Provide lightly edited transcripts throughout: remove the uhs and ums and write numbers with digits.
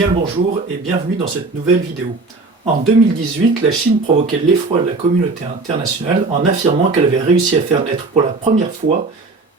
Bien le bonjour et bienvenue dans cette nouvelle vidéo. En 2018, la Chine provoquait l'effroi de la communauté internationale en affirmant qu'elle avait réussi à faire naître pour la première fois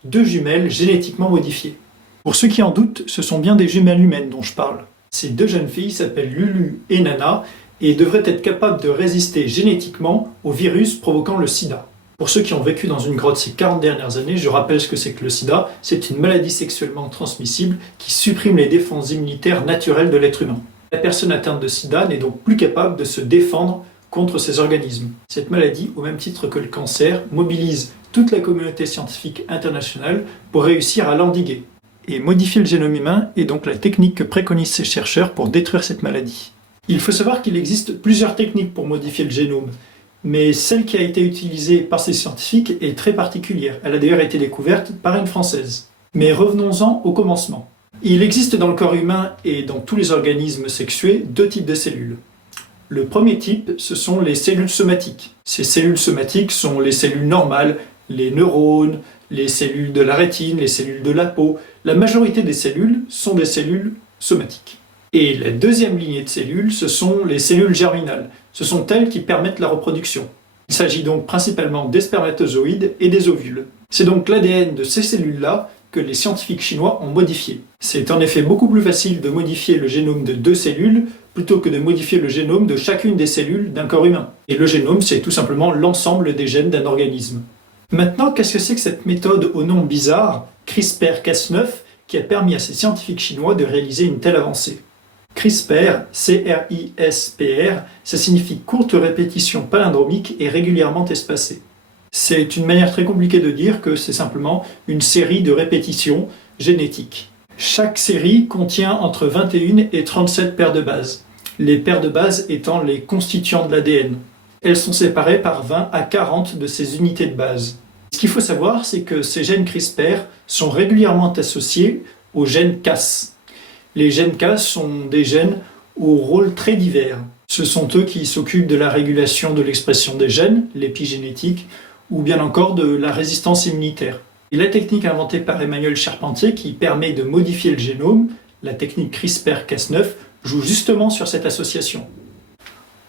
deux jumelles génétiquement modifiées. Pour ceux qui en doutent, ce sont bien des jumelles humaines dont je parle. Ces deux jeunes filles s'appellent Lulu et Nana et devraient être capables de résister génétiquement au virus provoquant le sida. Pour ceux qui ont vécu dans une grotte ces 40 dernières années, je rappelle ce que c'est que le sida. C'est une maladie sexuellement transmissible qui supprime les défenses immunitaires naturelles de l'être humain. La personne atteinte de sida n'est donc plus capable de se défendre contre ces organismes. Cette maladie, au même titre que le cancer, mobilise toute la communauté scientifique internationale pour réussir à l'endiguer. Et modifier le génome humain est donc la technique que préconisent ces chercheurs pour détruire cette maladie. Il faut savoir qu'il existe plusieurs techniques pour modifier le génome. Mais celle qui a été utilisée par ces scientifiques est très particulière. Elle a d'ailleurs été découverte par une Française. Mais revenons-en au commencement. Il existe dans le corps humain et dans tous les organismes sexués deux types de cellules. Le premier type, ce sont les cellules somatiques. Ces cellules somatiques sont les cellules normales, les neurones, les cellules de la rétine, les cellules de la peau. La majorité des cellules sont des cellules somatiques. Et la deuxième lignée de cellules, ce sont les cellules germinales. Ce sont elles qui permettent la reproduction. Il s'agit donc principalement des spermatozoïdes et des ovules. C'est donc l'ADN de ces cellules-là que les scientifiques chinois ont modifié. C'est en effet beaucoup plus facile de modifier le génome de deux cellules plutôt que de modifier le génome de chacune des cellules d'un corps humain. Et le génome, c'est tout simplement l'ensemble des gènes d'un organisme. Maintenant, qu'est-ce que c'est que cette méthode au nom bizarre, CRISPR-Cas9, qui a permis à ces scientifiques chinois de réaliser une telle avancée ? CRISPR, C-R-I-S-P-R, ça signifie courte répétition palindromique et régulièrement espacée. C'est une manière très compliquée de dire que c'est simplement une série de répétitions génétiques. Chaque série contient entre 21 et 37 paires de bases, les paires de bases étant les constituants de l'ADN. Elles sont séparées par 20 à 40 de ces unités de base. Ce qu'il faut savoir, c'est que ces gènes CRISPR sont régulièrement associés aux gènes Cas. Les gènes Cas sont des gènes aux rôles très divers. Ce sont eux qui s'occupent de la régulation de l'expression des gènes, l'épigénétique, ou bien encore de la résistance immunitaire. Et la technique inventée par Emmanuel Charpentier qui permet de modifier le génome, la technique CRISPR-Cas9, joue justement sur cette association.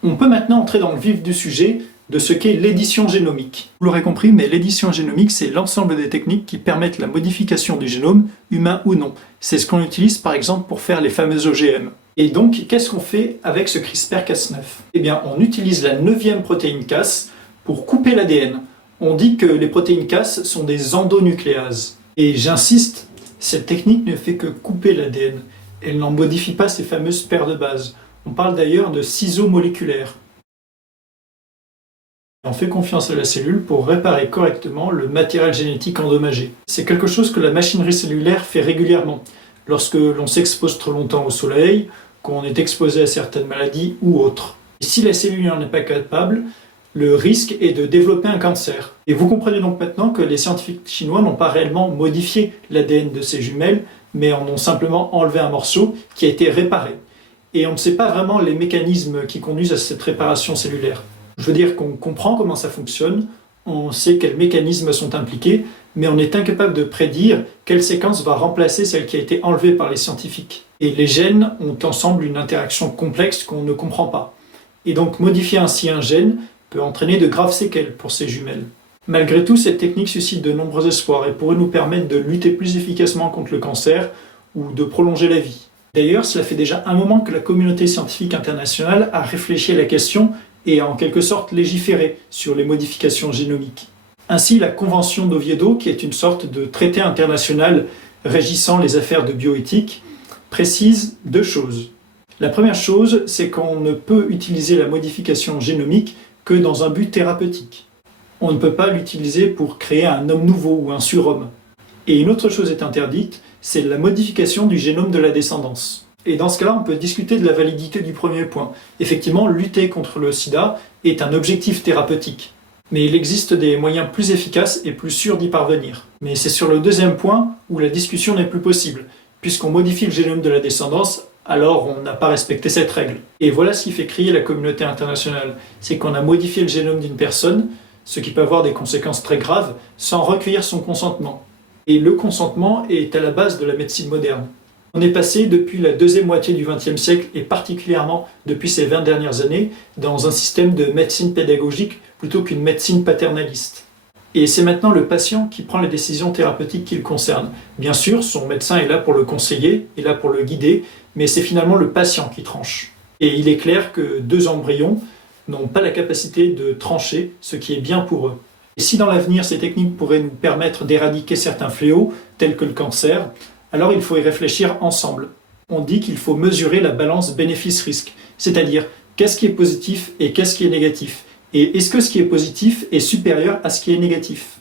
On peut maintenant entrer dans le vif du sujet de ce qu'est l'édition génomique. Vous l'aurez compris, mais l'édition génomique, c'est l'ensemble des techniques qui permettent la modification du génome, humain ou non. C'est ce qu'on utilise par exemple pour faire les fameux OGM. Et donc, qu'est-ce qu'on fait avec ce CRISPR-Cas9 ? Eh bien, on utilise la 9e protéine Cas pour couper l'ADN. On dit que les protéines Cas sont des endonucléases. Et j'insiste, cette technique ne fait que couper l'ADN. Elle n'en modifie pas ces fameuses paires de bases. On parle d'ailleurs de ciseaux moléculaires. On fait confiance à la cellule pour réparer correctement le matériel génétique endommagé. C'est quelque chose que la machinerie cellulaire fait régulièrement. Lorsque l'on s'expose trop longtemps au soleil, qu'on est exposé à certaines maladies ou autres. Et si la cellule n'en est pas capable, le risque est de développer un cancer. Et vous comprenez donc maintenant que les scientifiques chinois n'ont pas réellement modifié l'ADN de ces jumelles, mais en ont simplement enlevé un morceau qui a été réparé. Et on ne sait pas vraiment les mécanismes qui conduisent à cette réparation cellulaire. Je veux dire qu'on comprend comment ça fonctionne, on sait quels mécanismes sont impliqués, mais on est incapable de prédire quelle séquence va remplacer celle qui a été enlevée par les scientifiques. Et les gènes ont ensemble une interaction complexe qu'on ne comprend pas. Et donc modifier ainsi un gène peut entraîner de graves séquelles pour ces jumelles. Malgré tout, cette technique suscite de nombreux espoirs et pourrait nous permettre de lutter plus efficacement contre le cancer ou de prolonger la vie. D'ailleurs, cela fait déjà un moment que la communauté scientifique internationale a réfléchi à la question et a en quelque sorte légiféré sur les modifications génomiques. Ainsi, la Convention d'Oviedo, qui est une sorte de traité international régissant les affaires de bioéthique, précise deux choses. La première chose, c'est qu'on ne peut utiliser la modification génomique que dans un but thérapeutique. On ne peut pas l'utiliser pour créer un homme nouveau ou un surhomme. Et une autre chose est interdite, c'est la modification du génome de la descendance. Et dans ce cas-là, on peut discuter de la validité du premier point. Effectivement, lutter contre le sida est un objectif thérapeutique. Mais il existe des moyens plus efficaces et plus sûrs d'y parvenir. Mais c'est sur le deuxième point où la discussion n'est plus possible. Puisqu'on modifie le génome de la descendance, alors on n'a pas respecté cette règle. Et voilà ce qui fait crier la communauté internationale. C'est qu'on a modifié le génome d'une personne, ce qui peut avoir des conséquences très graves, sans recueillir son consentement. Et le consentement est à la base de la médecine moderne. On est passé depuis la deuxième moitié du XXe siècle et particulièrement depuis ces 20 dernières années dans un système de médecine pédagogique plutôt qu'une médecine paternaliste. Et c'est maintenant le patient qui prend les décisions thérapeutiques qui le concernent. Bien sûr, son médecin est là pour le conseiller, est là pour le guider, mais c'est finalement le patient qui tranche. Et il est clair que 2 embryons n'ont pas la capacité de trancher ce qui est bien pour eux. Et si dans l'avenir ces techniques pourraient nous permettre d'éradiquer certains fléaux, tels que le cancer, alors il faut y réfléchir ensemble. On dit qu'il faut mesurer la balance bénéfice-risque, c'est-à-dire qu'est-ce qui est positif et qu'est-ce qui est négatif. Et est-ce que ce qui est positif est supérieur à ce qui est négatif?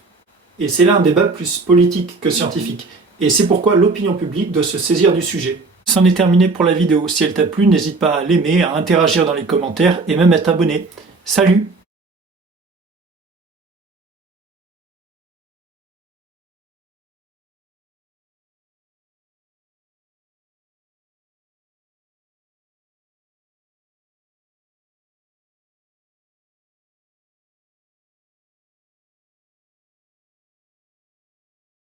Et c'est là un débat plus politique que scientifique. Et c'est pourquoi l'opinion publique doit se saisir du sujet. C'en est terminé pour la vidéo. Si elle t'a plu, n'hésite pas à l'aimer, à interagir dans les commentaires et même à t'abonner. Salut!